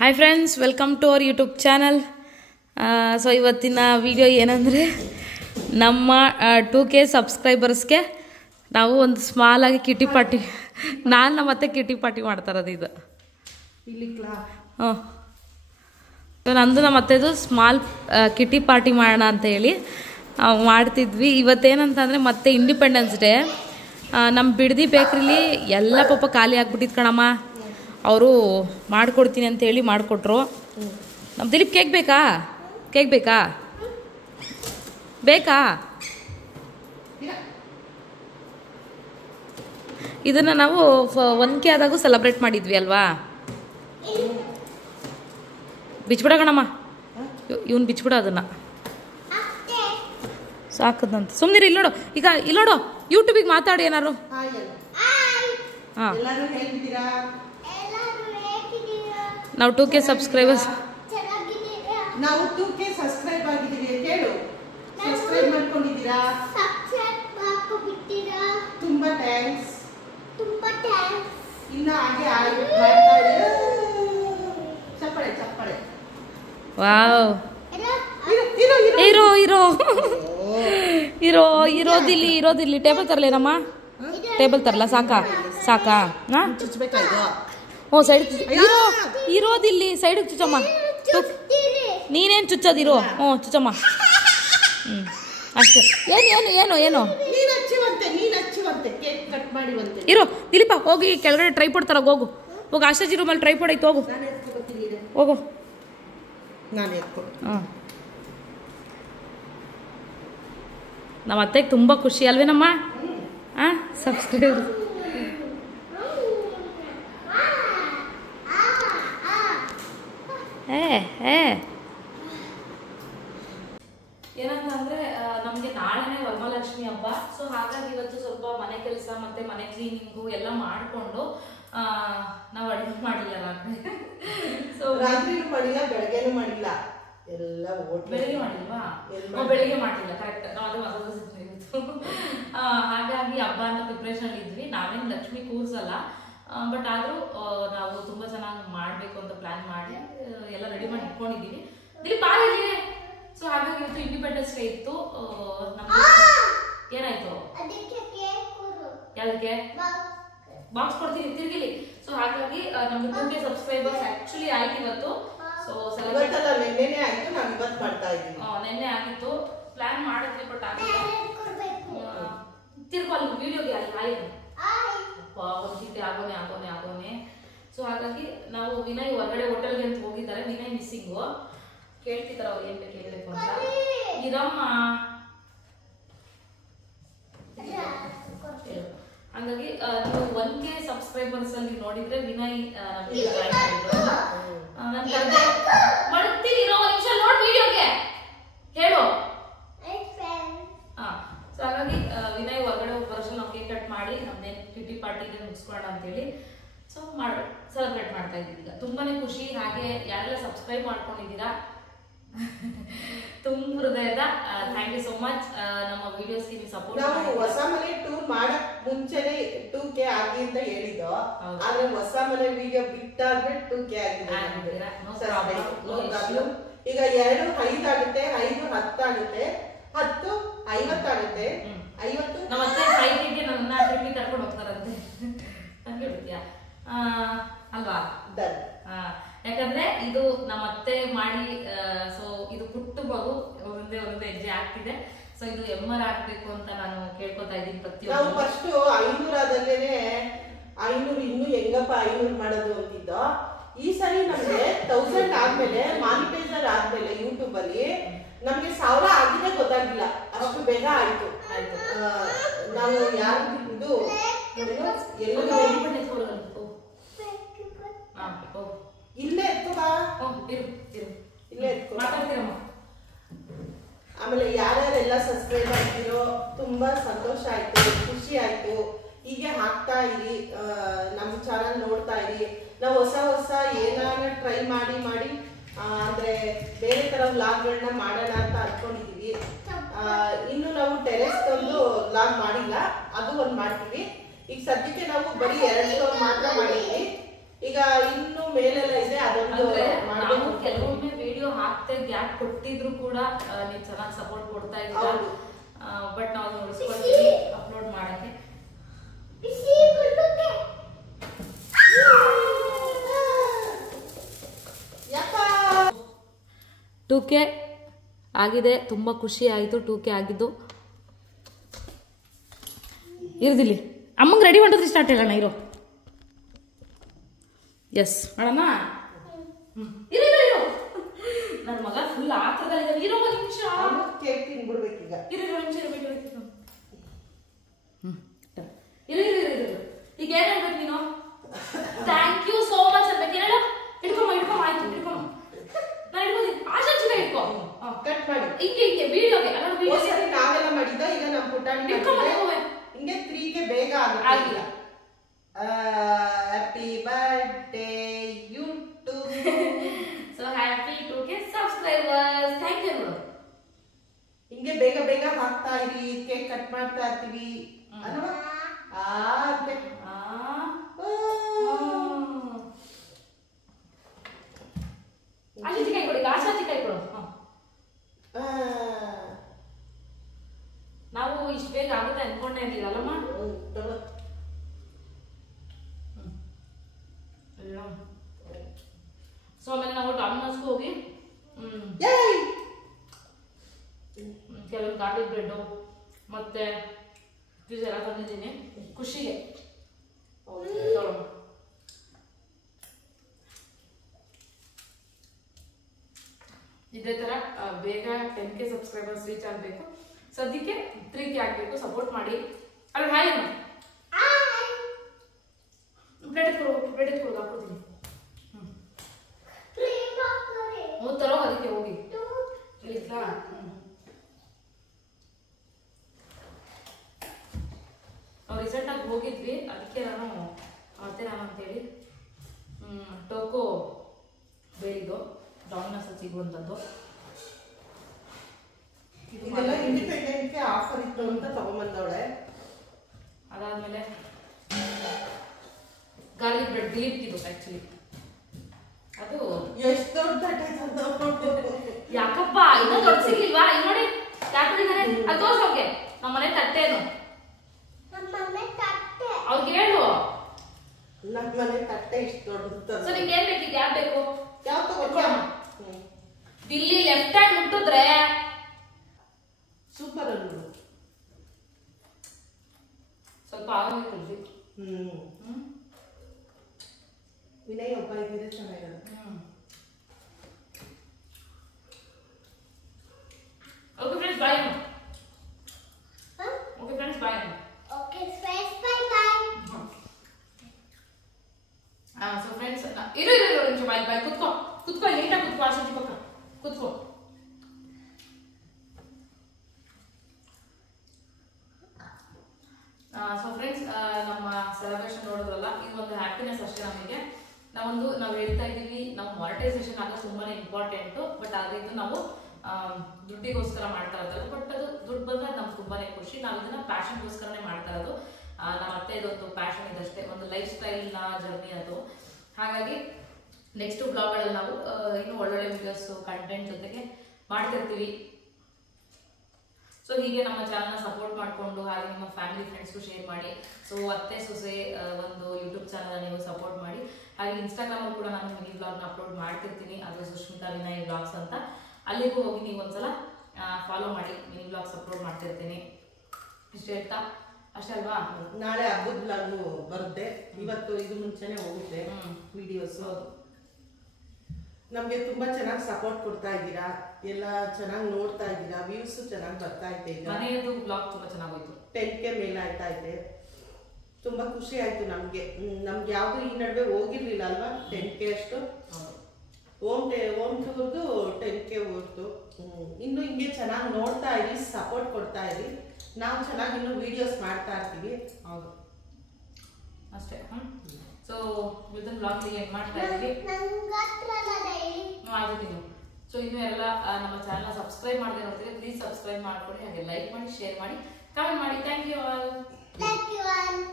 Hi friends, welcome to our YouTube channel. So ಇವತ್ತಿನ video ಏನಂದರೆ, ನಮ್ಮ 2K ಸಬ್ಸ್ಕ್ರೈಬರ್ಸ್ಗೆ ನಾವು ಒಂದು ಸ್ಮಾಲಾಗಿ ಕಿಟಿ ಪಾರ್ಟಿ, ನಾನು ಮತ್ತೆ ಕಿಟಿ ಪಾರ್ಟಿ ಮಾಡ್ತಾರದು ಇದು. ನಂದು ನಮ್ಮ ಅತ್ತೆದು ಸ್ಮಾಲ್ ಕಿಟಿ ಪಾರ್ಟಿ ಮಾಡೋಣ ಅಂತ ಹೇಳಿ ಮಾಡ್ತಿದ್ವಿ. ಇವತ್ತೇನಂತಂದರೆ ಮತ್ತೆ ಇಂಡಿಪೆಂಡೆನ್ಸ್ ಡೇ. ನಮ್ಮ ಬಿಡದಿ ಬೇಕ್ರಿಲಿ ಎಲ್ಲ ಪಾಪ ಖಾಲಿ ಆಗ್ಬಿಟ್ಟಿತ್ತು ಕಣಮ್ಮ. ಅವರು ಮಾಡಿಕೊಡ್ತೀನಿ ಅಂತೇಳಿ ಮಾಡಿಕೊಟ್ರು. ನಮ್ಮ ದಿಲೀಪ್ ಕೇಕ್ ಬೇಕಾ? ಕೇಕ್ ಬೇಕಾ? ಬೇಕಾ? ಇದನ್ನು ನಾವು 1K ಆದಾಗೂ ಸೆಲೆಬ್ರೇಟ್ ಮಾಡಿದ್ವಿ ಅಲ್ವಾ? ಬಿಚ್ಬಿಡ ಕಣಮ್ಮ, ಇವನು ಬಿಚ್ಬಿಡ ಅದನ್ನು. ಸಾಕದಂತ ಸುಮ್ಮನಿರಿ. ಇಲ್ಲೋಡು, ಈಗ ಇಲ್ಲೋಡು, ಯೂಟ್ಯೂಬಿಗೆ ಮಾತಾಡಿ ಏನಾರು. ಹಾಂ, ನಾವು 2K ಸಬ್ಸ್ಕ್ರೈಬರ್ಸ್. ನಾವು 2K ಸಬ್ಸ್ಕ್ರೈಬ್ ಆಗಿದ್ದೀವಿ. ಕೇಳು, ಸಬ್ಸ್ಕ್ರೈಬ್ ಮಾಡ್ಕೊಂಡಿದ್ದೀರಾ? ತುಂಬಾ ಥ್ಯಾಂಕ್ಸ್. ಇನ್ನು ಹಾಗೆ ಮಾಡ್ತಾ ಇದ್ದೀರಾ? ಚಪ್ಪಳೆ ಚಪ್ಪಳೆ. ವಾವ್, ಇರೋದಿಲ್ಲಿ ಟೇಬಲ್ ತರಲೇನಮ್ಮ? ಟೇಬಲ್ ತರಲ್ಲ? ಸಾಕಾ? ಹಾಂ, ಹ್ಞೂ, ಸೈಡ್ ಇರೋದಿಲ್ಲಿ, ಸೈಡಿಗೆ ಚುಚ್ಚಮ್ಮ. ನೀನೇನು ಚುಚ್ಚೋದಿರೋ? ಹ್ಞೂ, ಚುಚ್ಚಮ್ಮ. ಅಷ್ಟೇ. ಏನು ಇರೋ ದಿಲೀಪ, ಹೋಗಿ ಕೆಳಗಡೆ ಟ್ರೈಪಾಡ್ ತರ ಹೋಗು. ಆಶಾಜಿ ರೂಮಲ್ಲಿ ಟ್ರೈಪಾಡ್ ಐತೆ, ಹೋಗು. ಹಾಂ, ನಮ್ಮ ಅತ್ತೆಗೆ ತುಂಬ ಖುಷಿ ಅಲ್ವೇನಮ್ಮ? ಹಾಂ, ಸಬ್ಸ್ಕ್ರೈಬ್. ಏನಂತಂದ್ರೆ, ನಮಗೆ ನಾಳೆನೇ ವರಮಹಾಲಕ್ಷ್ಮಿ ಹಬ್ಬ. ಸೊ ಹಾಗಾಗಿ ಇವತ್ತು ಸ್ವಲ್ಪ ಮನೆ ಕೆಲಸ ಮತ್ತೆ ಮನೆ ಕ್ಲೀನಿಂಗು ಎಲ್ಲ ಮಾಡಿಕೊಂಡು ನಾವು ಅಡುಗೆ ಮಾಡಿಲ್ಲ ರಾತ್ರಿ. ಸೊ ರಾತ್ರಿನೂ ಮಾಡಿಲ್ಲ, ಬೆಳಗ್ಗೆನೂ ಮಾಡಿಲ್ಲ, ಎಲ್ಲ ಬೆಳಿಗ್ಗೆ ಮಾಡಿಲ್ವಾ? ಬೆಳಿಗ್ಗೆ ಮಾಡಿಲ್ಲ, ಕರೆಕ್ಟ್. ನಾವು ಅದು ಹಾಗಾಗಿ ಹಬ್ಬ ಅಂತ ಪ್ರಿಪ್ರೇಷನ್ ಇದ್ವಿ. ನಾವೇನು ಲಕ್ಷ್ಮಿ ಕೂರ್ಸಲ್ಲ, ಬಟ್ ಆದರೂ ನಾವು ತುಂಬ ಚೆನ್ನಾಗಿ ಮಾಡಬೇಕು ಅಂತ ಪ್ಲಾನ್ ಮಾಡಿ ಎಲ್ಲ ರೆಡಿ ಮಾಡಿ ಇಟ್ಕೊಂಡಿದ್ದೀವಿ. ದಿಲೀಪ್ ಬಾಯಿಗೆ. ಸೊ ಹಾಗಾಗಿ ಇವತ್ತು ಇಂಡಿಪೆಂಡೆನ್ಸ್ ಡೇ ಇತ್ತು. ನಮ್ಗೆ ಏನಾಯ್ತು? ಯಾವ್ದಕ್ಕೆ ಬಾಕ್ಸ್ ಕೊಡ್ತೀನಿ, ತಿರ್ಗಿಲಿ. ಸೊ ಹಾಗಾಗಿ ನಮ್ಗೆ 2K ಸಬ್ಸ್ಕ್ರೈಬರ್ಸ್ ಆಕ್ಚುಲಿ ಆಯ್ತು ಇವತ್ತು. ಸೊ ನೆನ್ನೆ ಆಗಿತ್ತು, ಪ್ಲಾನ್ ಮಾಡಿದ್ವಿ, ಬಟ್ ಆಗಿಲ್ಲ. ತಿರ್ಗು ಅಲ್ಲಿ ವಿಡಿಯೋಗೆ ಅಲ್ಲಿ ಆಯ್ತು ಒಂದು ಗೀತೆ ಆಗೋನೆ. ಸೊ ಹಾಗಾಗಿ ನಾವು ವಿನಯ್ ಹೊರಗಡೆ ಹೋಟೆಲ್ಗೆ ಅಂತ ಹೋಗಿದ್ದಾರೆ. ವಿನಯ್ ಮಿಸ್ಸಿಂಗು. ಕೇಳ್ತಿದ್ದಾರೆ ಅವ್ರು ಏನ್ ಕೇಳಬೇಕು ಅಂತ. ಇರಮ್ಮ, ಹಂಗಾಗಿ ನೀವು 1K ಸಬ್ಸ್ಕ್ರೈಬರ್ಸ್ ಅಲ್ಲಿ ನೋಡಿದ್ರೆ ವಿನಯ್ ಮಾಡ್ತೀನಿ. ಇರೋ ಒಂದು ನಿಮಿಷ ನೋಡಿ ವಿಡಿಯೋಗೆ ಹೇಳು. ಸೊ ಹಾಗಾಗಿ ವಿನಯ್ ಹೊರಗಡೆ ಹೋಗಿ ಬರೋಷ್ಟು ನಾವು ಕೇಕ್ ಕಟ್ ಮಾಡಿ ನಮ್ದೇನು ಕಿಟಿ ಪಾರ್ಟಿಗೆ ಮುಗಿಸ್ಕೊಳ್ಳೋಣ ಅಂತೇಳಿ ಸೊ ಸೆಲೆಬ್ರೇಟ್ ಮಾಡ್ತಾ ಇದ್ದೀವಿ. ಈಗ ತುಂಬಾನೇ ಖುಷಿ. ಹಾಗೆ ಯಾರೆಲ್ಲ ಸಬ್ಸ್ಕ್ರೈಬ್ ಮಾಡ್ಕೊಂಡಿದ್ದೀರಾ ತುಂಬ ಹೃದಯದ ಥ್ಯಾಂಕ್ ಯು ಸೋ ಮಚ್. ನಮ್ಮ ವಿಡಿಯೋಸ್ಗೆ ನೀವು ಸಪೋರ್ಟ್. ನಾವು ಹೊಸ ಮನೆ ಟೂರ್ ಮಾಡಕ್ ಮುಂಚೆನೆ 2K ಆಗಿ ಅಂತ ಹೇಳಿದ್ದು, ಆದ್ರೆ ಹೊಸ ಮನೆ ವಿಡಿಯೋ ಬಿಟ್ಟಾದ್ಮೇಲೆ 2K ಆಗಿದೆ. ಈಗ 2 5 ಆಗುತ್ತೆ, 5 10 ಆಗುತ್ತೆ, 10 50 ಆಗುತ್ತೆ, 50 ನಮ್ಮ ಅತ್ತೆ 5Kಗೆ ನನ್ನ ಟ್ರಿಪ್ಪಿಗೆ ಕರ್ಕೊಂಡು ಹೋಗ್ತಾರಂತೆ. ಹಂಗೆ ಹೇಳ್ತೀಯಾ ಅಲ್ವಾ? ಯಾಕಂದ್ರೆ ಇದು ನಮ್ಮ ಅತ್ತೆ ಮಾಡಿ, ಸೊ ಇದು ಪುಟ್ಟು ಮಗು ಒಂದೇ ಹೆಜ್ಜೆ ಆಗ್ತಿದೆ. ಸೊ ಇದು ಎಮ್ಮರ್ ಆಗ್ಬೇಕು ಅಂತ ನಾನು ಕೇಳ್ಕೊತಾ ಇದ್ದೀನಿ ಪ್ರತಿಯೊಂದು. ನಾವು ಫಸ್ಟ್ 500 ಆದಲ್ಲೇನೆ 500 ಇನ್ನು ಹೆಂಗಪ್ಪ 500 ಮಾಡೋದು ಅಂತಿದ್ದೋ. ಈ ಸರಿ ನಮ್ಗೆ 1000 ಆದ್ಮೇಲೆ, ಮಾನಿಟೈಸರ್ ಆದ್ಮೇಲೆ ಯೂಟ್ಯೂಬ್ ಅಲ್ಲಿ ನಮ್ಗೆ 1000 ಆಗಿದೆ ಗೊತ್ತಾಗಿಲ್ಲ, ಅಷ್ಟು ಬೇಗ ಆಯ್ತು. ನಾವು ಯಾರು ಇದು ಇಲ್ಲೇ ಎತ್ಕೋ, ಇಲ್ಲೇ ಎತ್ಕೋ. ಆಮೇಲೆ ಯಾರ್ಯಾರೆಲ್ಲ ಸಬ್ಸ್ಕ್ರೈಬ್ ಆಗ್ತಿರೋ ತುಂಬಾ ಸಂತೋಷ ಆಯ್ತು, ಖುಷಿ ಆಯ್ತು. ಹೀಗೆ ಹಾಕ್ತಾ ಇರಿ, ನಮ್ಮ ಚಾನಲ್ ನೋಡ್ತಾ ಇರಿ. ನಾವು ಹೊಸ ಏನಾನ ಟ್ರೈ ಮಾಡಿ ಅಂದ್ರೆ ಬೇರೆ ತರ ವ್ಲಾಗ್ಗಳನ್ನ ಮಾಡೋಣ ಅಂತ ಅನ್ಕೊಂಡಿದೀವಿ. ಇನ್ನು ನಾವು ಟೆರೆಸ್ ಒಂದು ವ್ಲಾಗ್ ಮಾಡಿಲ್ಲ, ಅದು ಒಂದು ಮಾಡ್ತೀವಿ. ಈಗ ಸದ್ಯಕ್ಕೆ ನಾವು ಬರೀ 2 ಮಾತ್ರ ಮಾಡಿದ್ವಿ. ಈಗ ಇನ್ನು ಮೇಲೆಲ್ಲ ಇದೆ, ಅದೊಂದು ಹಾಕ್ತೆ ಗ್ಯಾಪ್ ಕೊಟ್ಟಿದ್ರು ಕೂಡ ನೀವು ಚೆನ್ನಾಗಿ ಸಪೋರ್ಟ್ ಕೊಡ್ತಾ ಇದ್ದೀರಾ. ಬಟ್ ನಾವು ನೋಡಿಸ್ಕೊಳ್ತೀವಿ ಅಪ್ಲೋಡ್ ಮಾಡಕ್ಕೆ. 2K ಆಗಿದೆ, ತುಂಬ ಖುಷಿ ಆಯಿತು 2K ಆಗಿದ್ದು. ಇರ್ದಿಲ್ಲಿ ಅಮ್ಮಂಗೆ ರೆಡಿ ಮಾಡೋದು ಸ್ಟಾರ್ಟ್ ಹೇಳೋಣ. ಇರೋ ಎಸ್ ಮಾಡೋಣ. ಇರೋ ನನ್ನ ಮಗ ಫುಲ್ ಆತ್ರದಲ್ಲಿ ಇರೋ ಒಂದು ನಿಮಿಷ ಕೇಕ್ ತಿನ್ಬಿಡ್ಬೇಕೀಗ. ಇರೋ ನಿಮಿಷ ಇರು ಈಗ ಏನ್ ಹೇಳ್ಬೇಕು ನೀನು? ಥ್ಯಾಂಕ್ ಯು ಸೋ ಮಚ್ ಅನ್ಬೇಕು. ಏನೇಳ ಇಟ್ಕೊಂಬ ಆಯ್ತು ಇಟ್ಕೊಂಬ. ನಾನು ಇಟ್ಕೋತೀನಿ. ಆಶಾ ಚಿಕ್ಕ ಇಟ್ಕೊ. ಕಟ್ ಮಾಡಿ ಹಿಂಗೆ ವಿಡಿಯೋಗೆ ನಾವೆಲ್ಲ ಮಾಡಿದ್ದ. ಈಗ ನಮ್ಮ ಪುಟಾಣಿ ಹಿಂಗೆ 3 ಗೆ ಬೇಗ ಆಗಿಲ್ಲ. Happy birthday YouTube. So happy 2K subscribers. Thank you. ಹಿಂಗೆ ಬೇಗ ಬೇಗ ಹಾಕ್ತಾ ಇರಿ, ಕೇಕ್ ಕಟ್ ಮಾಡ್ತಾ ಇರ್ತೀವಿ ಅಲ್ವಾ? ಆಶಾಚಿಕಾಯಿ ಕೊಡಿ, ಆಶಾಚಿಕಾಯಿ ಕೊಡು. ನಾವು ಇಷ್ಟು ಬೇಗ ಆಗುತ್ತೆ ಅನ್ಕೊಂಡೇ ಇರ್ಲಿಲ್ಲಲ್ಲಮ್ಮ. ಸೊ ಆಮೇಲೆ ನಾವು ಡಾಮಿನೋಸ್ಗೆ ಹೋಗಿ ಕೆಲವೊಂದು ಗಾರ್ಲಿಕ್ ಬ್ರೆಡ್ಡು ಮತ್ತೆ ಜ್ಯೂಸ್ ಎಲ್ಲ ತಂದಿದ್ದೀನಿ ಖುಷಿಗೆ. ಇದೇ ತರ ಬೇಗ 10K ಸಬ್ಸ್ಕ್ರೈಬರ್ಸ್ ರೀಚ್ ಆಗಬೇಕು. ಸದ್ಯಕ್ಕೆ 3K ಆಗಬೇಕು. ಸಪೋರ್ಟ್ ಮಾಡಿ. ಅಲ್ಲ ಹಾಯ್ ಅಮ್ಮ, ಪ್ಲೇಟ್ ಎತ್ಕೊಡು ಹಾಕೋತೀನಿ. ತರೋ ಅದಕ್ಕೆ ಹೋಗಿ ಹೇಳಿದ್ಲಾ. ನಾವು ರೀಸೆಂಟಾಗಿ ಹೋಗಿದ್ವಿ, ಅದಕ್ಕೆ ನಾನು ಅಂತೇಳಿ ಟೋಕೋ ಬೇರಿದ್ದು ಡಾಮಿನೋಸ್ ಸಿಗುವಂಥದ್ದು. ಇದೆಲ್ಲ ಇಂಡಿಪೆಂಡೆಂಟ್ಗೆ ಆಫರ್ ಇತ್ತು ಅಂತ ತಗೊಂಬಂದವಳೆ. ಅದಾದ್ಮೇಲೆ ಗಾರ್ಲಿಕ್ ಬ್ರೆಡ್ ದಿಲೀಪ್ಗಿದು ಆಕ್ಚುಲಿ ಅದು ಎಷ್ಟು ದೊಡ್ಡ ಯಾಕಪ್ಪ ಇನ್ನೂ ದೊಡ್ಡ ಸಿಗ್ಲಿಲ್ವಾ? ಇಲ್ಲಿ ನೋಡಿ ಯಾಕಿದ್ದಾರೆ ಅದು ತೋರ್ಸೋಕೆ. ನಮ್ಮ ಮನೆ ತಟ್ಟೆನು ಅವ್ರಿಗೆ ಹೇಳು. ನಮ್ಮ ಮನೆ ತಟ್ಟೆ ಇಷ್ಟು ದೊಡ್ಡ. ಸೊ ನಿಮ್ಗೆ ಏನ್ ಬೇಕು? ಯಾವ್ ಬೇಕು? ಯಾವ ತಗೊಂಡ? ಇಲ್ಲಿ ಲೆಫ್ಟ್ ಹ್ಯಾಂಡ್ ಮುಟ್ಟಿದ್ರೆ ಸೂಪರ್ ಅಲ್ವ? ಸ್ವಲ್ಪ ಆಗೋಯ್ತು. ವಿನಯ್ ಒಬ್ಬ ಇದ್ರೆ ಚೆನ್ನಾಗಿರುತ್ತೆ. Okay friends bye. Okay friends bye. So friends ಇರು ನಿಮಿಷ ಬಾಯ್ ಕುತ್ಕೋ ನೀಟಾಗಿ ಕುತ್ಕೋ. ಆಶಾಜಿ ಪಕ್ಕ ಕುತ್ಕೋ. ಸೊ ಫ್ರೆಂಡ್ಸ್ ನಮ್ಮ ಸೆಲೆಬ್ರೇಷನ್ ನೋಡಿದ್ರಲ್ಲ, ಇದು ಒಂದು ಹ್ಯಾಪಿನೆಸ್ ಅಷ್ಟೇ ನಮಗೆ. ನಾವು ಹೇಳ್ತಾ ಇದ್ದೀವಿ, ನಾವು ಮಾನಿಟೈಸೇಷನ್ ಆಗೋದು ತುಂಬಾನೇ ಇಂಪಾರ್ಟೆಂಟು. ಬಟ್ ಆದ್ರೆ ಇದು ನಾವು ದುಡ್ಡಿಗೋಸ್ಕರ ಮಾಡ್ತಾ ಇರೋದು. ಬಟ್ ಅದು ದುಡ್ಡು ಬಂದ್ರೆ ನಮ್ಗೆ ತುಂಬಾನೇ ಖುಷಿ. ನಾವು ಇದನ್ನ ಪ್ಯಾಷನ್ಗೋಸ್ಕರನೇ ಮಾಡ್ತಾ ಇರೋದು. ನಮ್ಮ ಅತ್ತೆ ಇದೊಂದು ಪ್ಯಾಷನ್ ಇದಷ್ಟೇ, ಒಂದು ಲೈಫ್ ಸ್ಟೈಲ್ನ ಜರ್ನಿ ಅದು. ಹಾಗಾಗಿ ನೆಕ್ಸ್ಟ್ ಬ್ಲಾಗ್ಗಳಲ್ಲಿ ನಾವು ಇನ್ನೂ ಒಳ್ಳೊಳ್ಳೆ ವಿಡಿಯೋಸ್ ಕಂಟೆಂಟ್ ಜೊತೆಗೆ ಮಾಡ್ತಿರ್ತೀವಿ. ಸೊ ಹೀಗೆ ನಮ್ಮ ಚಾನಲ್ನ ಸಪೋರ್ಟ್ ಮಾಡಿಕೊಂಡು ಹಾಗೆ ನಿಮ್ಮ ಫ್ಯಾಮಿಲಿ ಫ್ರೆಂಡ್ಸ್ಗೂ ಶೇರ್ ಮಾಡಿ. ಸೊ ಅತ್ತೆ ಸೊಸೆ ಒಂದು ಯೂಟ್ಯೂಬ್ ಚಾನಲ್ ನೀವು ಸಪೋರ್ಟ್ ಮಾಡಿ. ಹಾಗೆ ಇನ್ಸ್ಟಾಗ್ರಾಮಲ್ಲಿ ಕೂಡ ನಾನು ಮಿನಿ ಬ್ಲಾಗ್ನ ಅಪ್ಲೋಡ್ ಮಾಡ್ತಿರ್ತೀನಿ, ಅದು ಸುಷ್ಮಿತಾ ವಿನಯ್ ಬ್ಲಾಗ್ಸ್ ಅಂತ. ಅಲ್ಲಿಗೂ ಹೋಗಿ ನೀವು ಒಂದ್ಸಲ ಫಾಲೋ ಮಾಡಿ, ಮಿನಿ ಬ್ಲಾಗ್ಸ್ ಅಪ್ಲೋಡ್ ಮಾಡ್ತಿರ್ತೀನಿ. ಇಷ್ಟು ಹೇಳ್ತಾ ಅಷ್ಟೇ ಅಲ್ವಾ? ನಾಳೆ ಹಬ್ಬದ ಬ್ಲಾಗು ಬರುತ್ತೆ. ಇವತ್ತು ಇದು ಮುಂಚೆನೆ ಹೋಗುತ್ತೆ ವಿಡಿಯೋಸ್. ನಮ್ಗೆ ತುಂಬಾ ಚೆನ್ನಾಗಿ ಸಪೋರ್ಟ್ ಕೊಡ್ತಾ ಇದ್ದೀರಾ, ಎಲ್ಲ ಚೆನ್ನಾಗಿ ನೋಡ್ತಾ ಇದ್ದೀರಾ, ವ್ಯೂಸ್ ಚೆನ್ನಾಗಿ ಬರ್ತಾ ಇದೆ. ಮನೆಯದು ಬ್ಲಾಗ್ ತುಂಬಾ ಚೆನ್ನಾಗೋಯ್ತು. 10K ಮೇಲೆ ಆಯ್ತಾ ಇದೆ. ತುಂಬಾ ಖುಷಿ ಆಯ್ತು ನಮ್ಗೆ ಯಾವ್ದು ಈ ನಡುವೆ ಹೋಗಿರ್ಲಿಲ್ಲ ಅಲ್ವಾ? 10K ಅಷ್ಟು. ಹೋಮ್ ಟೂರ್ದು 10K ಹೋಗ್ತು. ಇನ್ನು ಹಿಂಗೆ ಚೆನ್ನಾಗಿ ನೋಡ್ತಾ ಇರಿ, ಸಪೋರ್ಟ್ ಕೊಡ್ತಾ ಇರಿ. ನಾವು ಚೆನ್ನಾಗಿ ಇನ್ನು ವಿಡಿಯೋಸ್ ಮಾಡ್ತಾ ಇರ್ತೀವಿ. ಹೌದು ಅಷ್ಟೇ. ಸೊ ವಿದಿನ್ ಬ್ಲಾಗ್ ಏನ್ ಮಾಡ್ತಾ ಇದ್ದೀವಿ ಆಗಿದ್ದೀನಿ. ಸೊ ಇನ್ನು ಎಲ್ಲ ನಮ್ಮ ಚಾನಲ್ ಸಬ್ಸ್ಕ್ರೈಬ್ ಮಾಡದೆ ನೋಡ್ತೀವಿ, ಪ್ಲೀಸ್ ಸಬ್ಸ್ಕ್ರೈಬ್ ಮಾಡ್ಕೊಳ್ಳಿ. ಹಾಗೆ ಲೈಕ್ ಮಾಡಿ, ಶೇರ್ ಮಾಡಿ, ಕಮೆಂಟ್ ಮಾಡಿ. Thank you all.